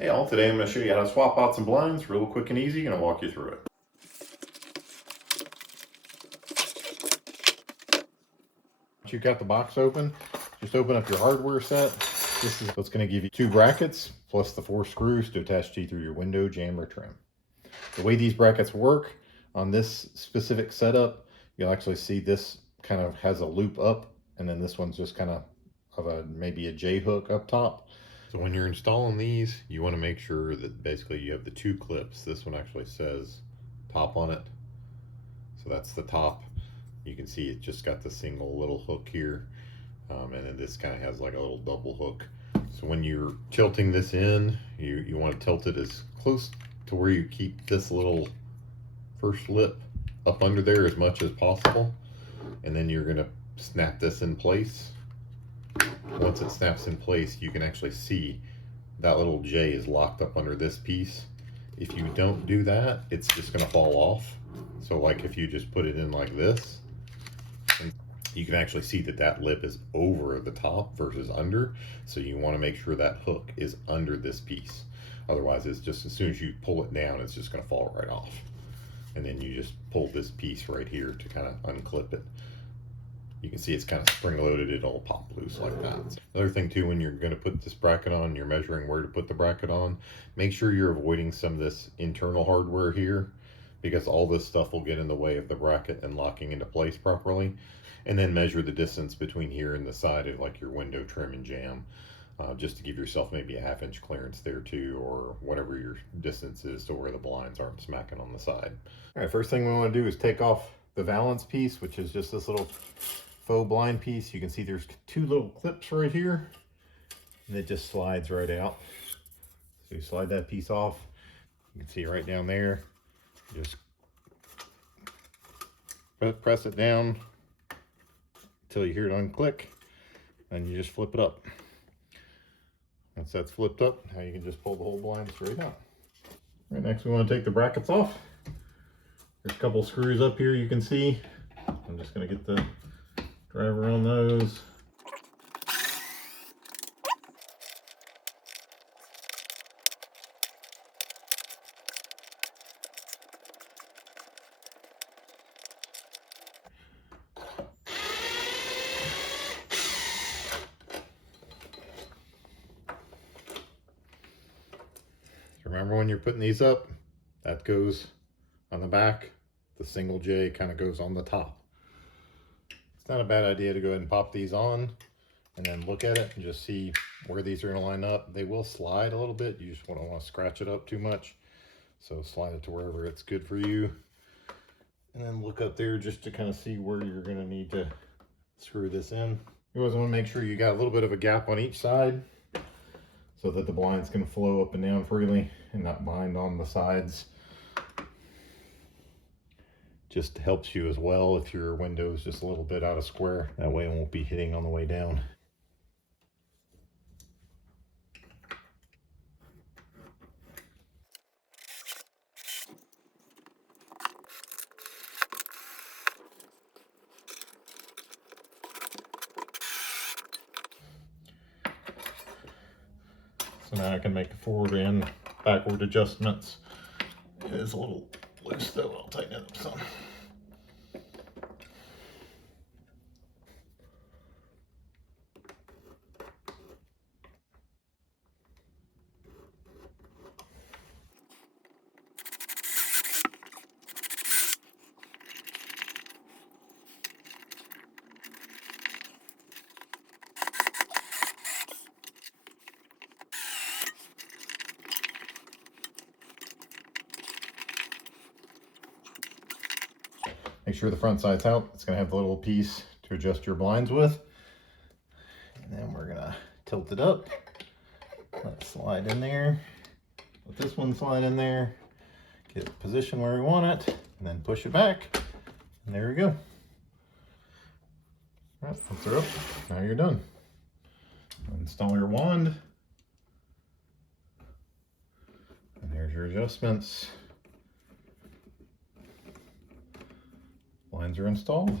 Hey all, today I'm going to show you how to swap out some blinds real quick and easy, and I'll walk you through it. Once you've got the box open, just open up your hardware set. This is what's going to give you 2 brackets plus the 4 screws to attach to either your window, jamb, or trim. The way these brackets work on this specific setup, you'll actually see this kind of has a loop up, and then this one's just kind of maybe a J hook up top. So when you're installing these, you want to make sure that basically you have the 2 clips. This one actually says top on it. So that's the top. You can see it just got the single little hook here. And then this kind of has like a little double hook. So when you're tilting this in, you want to tilt it as close to where you keep this little first lip up under there as much as possible. And then you're going to snap this in place. Once it snaps in place, you can actually see that little J is locked up under this piece. If you don't do that, it's just going to fall off. So like if you just put it in like this, you can actually see that that lip is over the top versus under. So you want to make sure that hook is under this piece. Otherwise, it's just as soon as you pull it down, it's just going to fall right off. And then you just pull this piece right here to kind of unclip it. You can see it's kind of spring-loaded. It'll pop loose like that. Another thing too, when you're going to put this bracket on, you're measuring where to put the bracket on, make sure you're avoiding some of this internal hardware here, because all this stuff will get in the way of the bracket and locking into place properly. And then measure the distance between here and the side of like your window trim and jamb, just to give yourself maybe a 1/2 inch clearance there too, or whatever your distance is to where the blinds aren't smacking on the side. All right, first thing we want to do is take off the valance piece, which is just this little faux blind piece. You can see there's 2 little clips right here, and it just slides right out. So you slide that piece off. You can see right down there. Just press it down until you hear it unclick, and you just flip it up. Once that's flipped up, now you can just pull the whole blind straight out. All right, next we want to take the brackets off. There's a couple screws up here you can see. I'm just going to get the driver on those. Remember, when you're putting these up, that goes on the back. The single J kind of goes on the top. It's not a bad idea to go ahead and pop these on and then look at it and just see where these are going to line up. They will slide a little bit. You just don't want to scratch it up too much. So slide it to wherever it's good for you. And then look up there just to kind of see where you're going to need to screw this in. You always want to make sure you got a little bit of a gap on each side, so that the blinds can flow up and down freely and not bind on the sides. Just helps you as well if your window is just a little bit out of square. That way it won't be hitting on the way down. So now I can make the forward and backward adjustments. It is a little loose though, I'll tighten it up some. Make sure the front side's out. It's gonna have the little piece to adjust your blinds with. And then we're gonna tilt it up. Let it slide in there. Let this one slide in there. Get it positioned where we want it, and then push it back. And there we go. All right, once they're up, now you're done. Install your wand. And there's your adjustments. Blinds are installed.